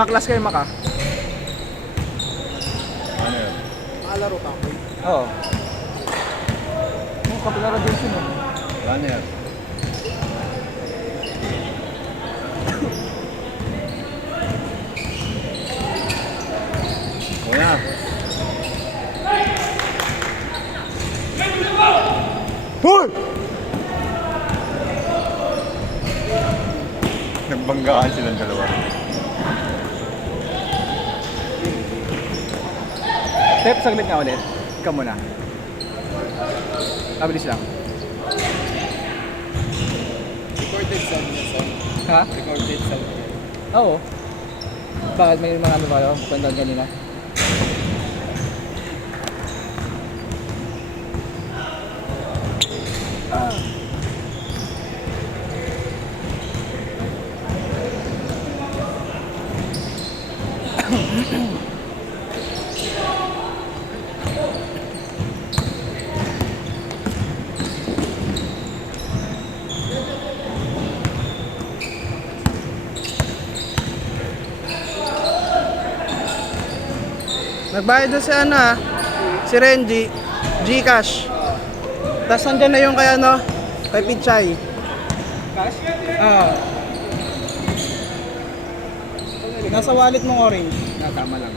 Maklas kayo maka. Ano yun? Makalaro ka. Oo. Oh, kapilaro din siya. Ano yun? Kuya. Hoy! Nagbanggaan silang dalawa. Step, saglit nga ulit. Ikaw muna. Mabilis lang. Recorded sound niya, sir. Ha? Recorded sound niya. Oo. Bakit may mga ano kayo? Bandang kanina? Nagbayad doon si ano si Renji, Gcash. Tapos nandyan na yung kay ano, kay Pichay. Cash? Oo. Nasa wallet mong orange. Tama lang.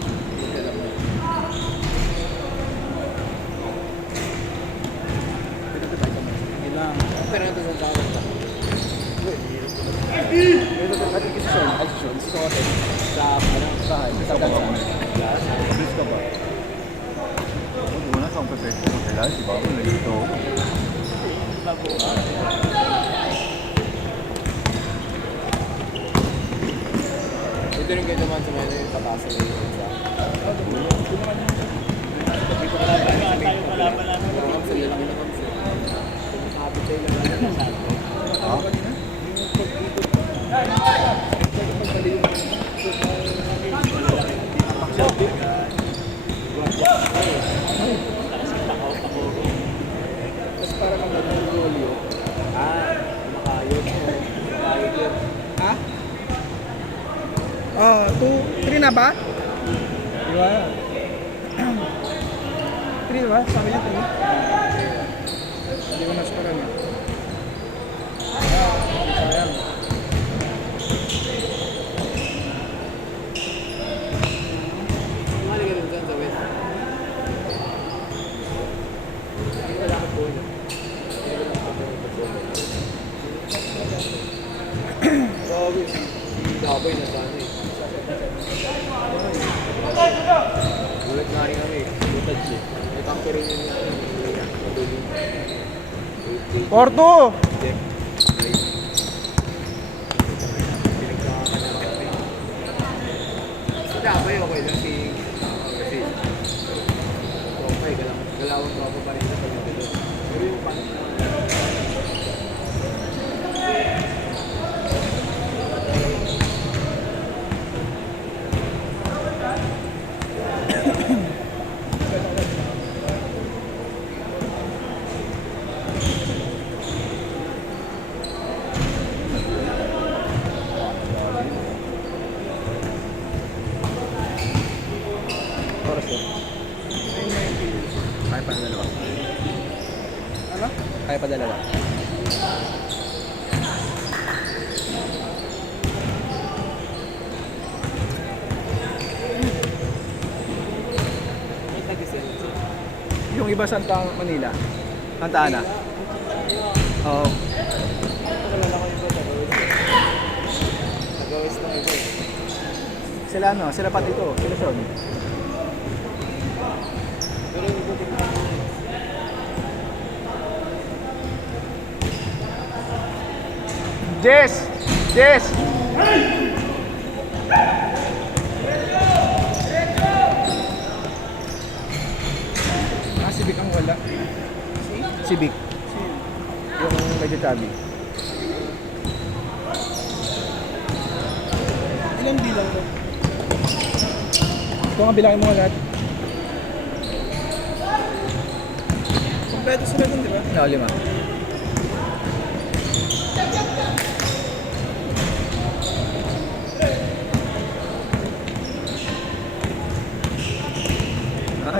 Ilang. Pero ito sa kanan ka. Ito sa ating isasyon. Sa hotel. Sa bahay. Sa gansan. Bilis ka ba? Una sa ang perfecto. Kailangan si Babo na ito. Ito rin kayo naman sa mga yung patasa na yung sa... Tapos para magandang rolyo. Makayod. Makayod yun. Ha? Oh, 3 na ba? Diba? 3 ba? Sabi niya 3. Hindi ko nasparan eh. Sayang. Mali ka rin dyan sa West. Hindi ko lakad po yun. Grabe, si Daboy na sana eh. Gulat nga rin kami, butad siya. May tangke rin yun yung maduling. Porto! Check. Pinagkakakalala kami. Sa Daboy, okay lang si... Kasi... Okay, galawan ko ako pa rin sa pagkakalo. Pero yung paano na... Oras yun. Kaya pa dalawa. Ano? Kaya pa dalawa. May tag-isel. Yung iba Santa Manila. Santa Ana. Oo. Nakalala ko yung ba, Tagawis na iba eh. Sila ano? Sila pa dito. Sila Sean. Pero yung iba tingnan mo eh. Jess! Jess! Si Vic ang wala. Si Vic. Yung medyo chubby. Ilang bilang mo? Ito nga bilangin mo nga lahat. Kompleto sila dun, di ba? No, 5.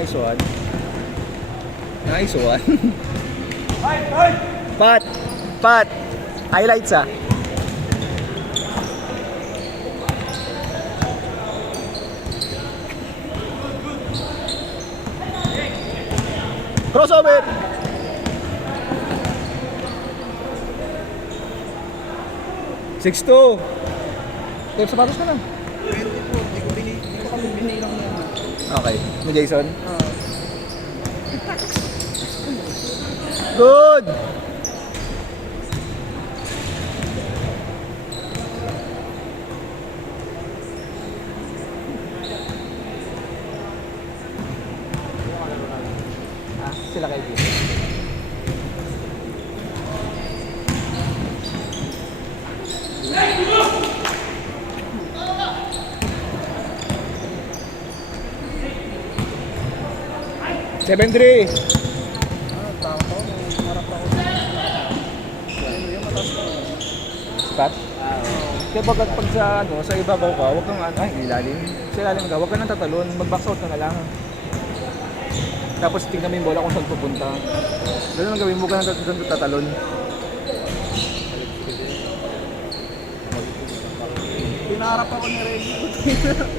Nice one. Nice one. Pat! Pat! Highlights ah. Crossover! Six two. Tape sapatos ka na. 24, di ko kami binilang yan. Okay. Mo Jason? Good! Sila kayo dito. Seven three. Takot ako, harap ako. Ano yung matas ko? Spot? Kaya pag sa ano, sa ibabaw ka, huwag kang ay ilalim. Sa ilalim ka, huwag ka nang tatalon, mag-box out ka na lang. Tapos tingnan mo yung bola kung saan pupunta. Ganun ang gawin mo, huwag ka nang tatalon. Pinaharap ako ni Reggie.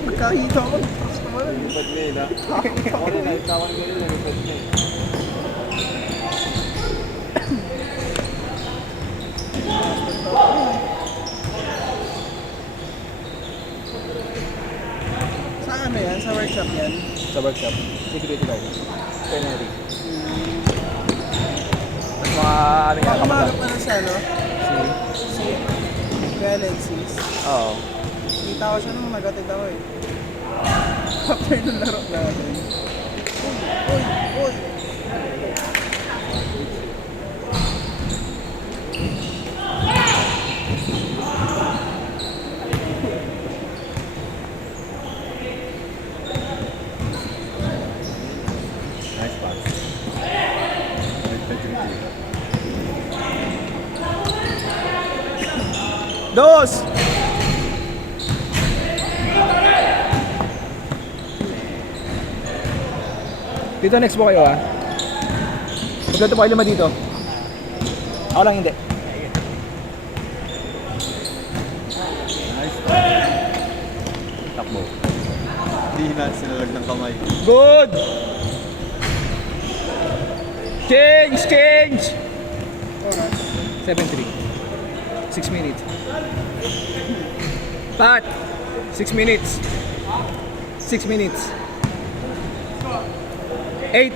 Magkahita ako. Tapos naman. Lipad na yun, ha? Ako rin, nagtawan ko rin, lipad na yun. Sa ano yan? Sa workshop yan? Sa workshop, security guard. Penary. Tapos mga ano yan, Umaga kamata. pa na siya, no? Si Galaxies. Oo. Kita ko siya nung nagatid ako eh. After nung laro natin. Uy! Uy! Uy! Nice pass. Dos! Dito next po kayo ah. Magkano po kayo lima dito? Ako lang hindi. Nice pass. Takbo. Hindi na sinalag ng kamay. Good! Change! Change! Oras. 7-3. 6 minutes. Pat! 6 minutes. 6 minutes. 8-3.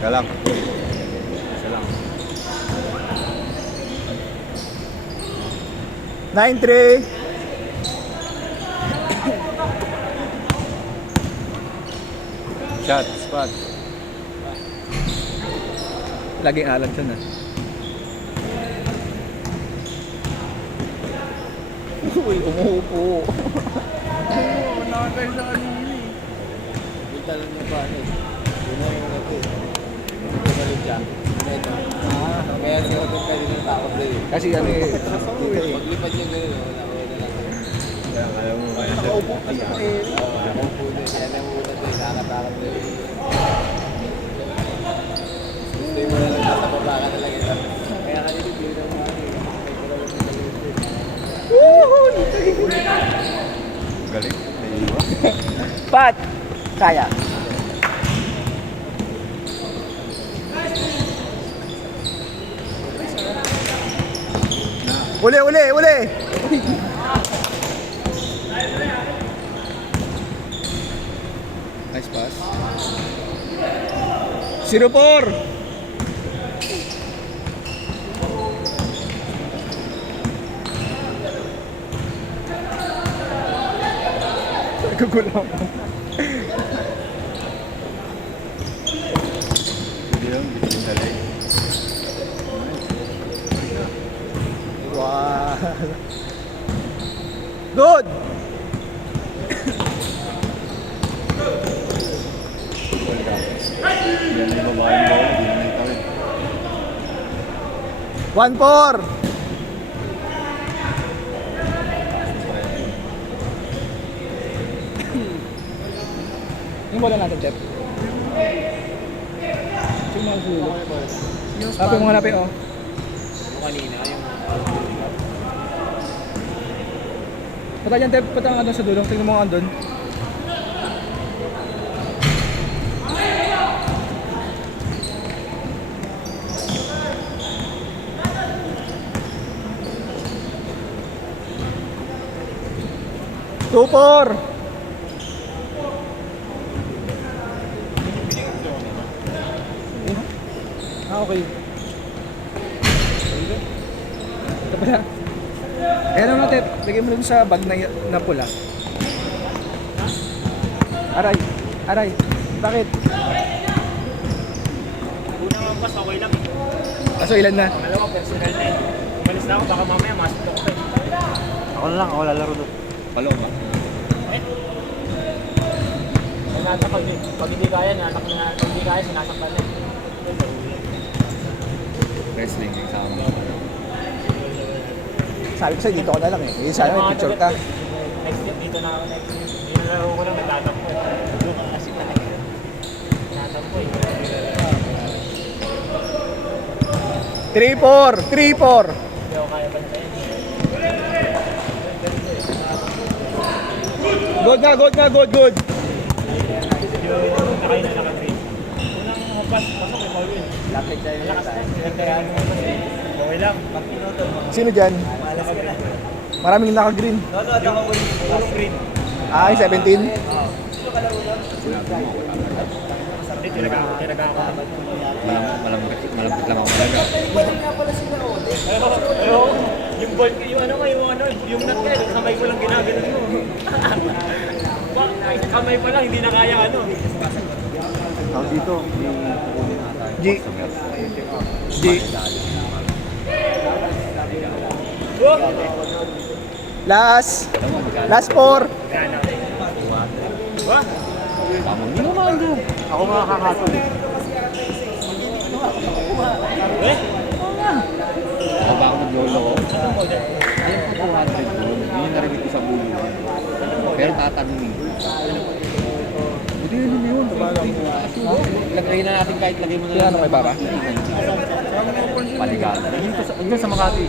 Teka lang. Isa lang. 9-3. Shot, spot. Laging alam siya na. Uy, umuupo. Oo, nakakain sa kanina eh. Yung talon niya pa, ano eh. Yun na yung nato eh. Tumalog siya. Ito. Kaya siya ako pwede ng takot na yun. Kasi ano eh. Paglipad niya gano'n, wala na lang. Kaya kaya mo kaya siya. Nakaupo kasi ako eh. Nakaupo na, kaya namulat na yun, nakakatakot na yun. Gusto mo na lang, nasa baba ka na lang yun. Kaya kanina yun ang mga ano eh. May dalawang na Galing. Naiiwa. Pat! Kaya. Uli, uli, uli! Nice pass. 0-4! Nagkukulang. Hindi lang, bitin talay. Wow. Good. Welcome. Yan na yung babae mo. Hindi naman tawid. 1-4. Yung bola natin, Chef. Yung mga sulo. Lapi mo nga lapi, oh. Yung kanina, yung... Pata dyan, Chef. Pata nga doon sa dulong. Tingnan mo nga doon. Two, four. Okay. Ito pala. Eh ano natin, bigyan mo dun sa bag na pula. Aray, aray, bakit? Unang ampas, okay lang. Kaso ilan na? Dalawa, personal na eh. Umalis na ako, baka mamaya masok ako eh. Ako na lang, ako lalaro doon. Paloma. Natakal din. Pag hindi kaya, pag hindi kaya, sinasaktan na. Wrestling, kasama. Sabi ko sa'yo, dito ka na lang eh. Hindi sana may picture ka. Next year, dito na ako next year. Dinalaro ko lang, nagtatampo eh. Doon ka kasi talaga. Nagtatampo eh. 3-4, 3-4. Hindi ako kaya bantayan. Good na, good na, good, good. Yung nakain na naka-green. Unang ampas, pasok may foul yun. Lapit tayo Lakas na. Pinagdayaan mo ampas eh. Okay lang. Sino dyan? Maraming naka-green. Yung green. Ay, 17. Hindi, tinaga ako. Malambot lang ako talaga. Pero, yung ball, yung yung nut ka, yung kamay ko lang ginaganon mo. Kahit kamay pa lang, hindi na kaya ano. Ako dito, may kukunin na tayo. G. G. Last 4. Tamang hindi naman doon. Ako makakakato. Eh? Ako ba ako naglolo ko? Ayun ko 200 doon. Hindi yung narinig ko sa bulo. Pero tatanungin ko. Buti yun yun. Lagay na natin kahit lagay mo na Kaya ano kay Papa? Paligaan. Yun sa Makati.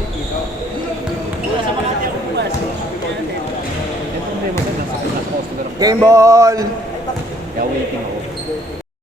Game ball. Kaya waiting ako.